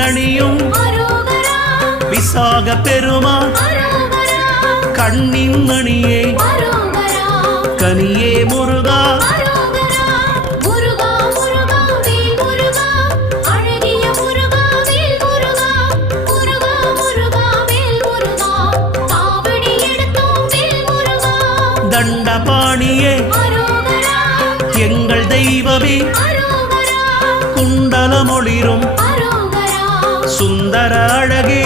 நீரணியும் விசாக பெருமான் கண்ணின் மணியே கனியே முருகா தண்டபாணியே எங்கள் தெய்வமே குண்டலமொளிரும் சுந்தர அழகே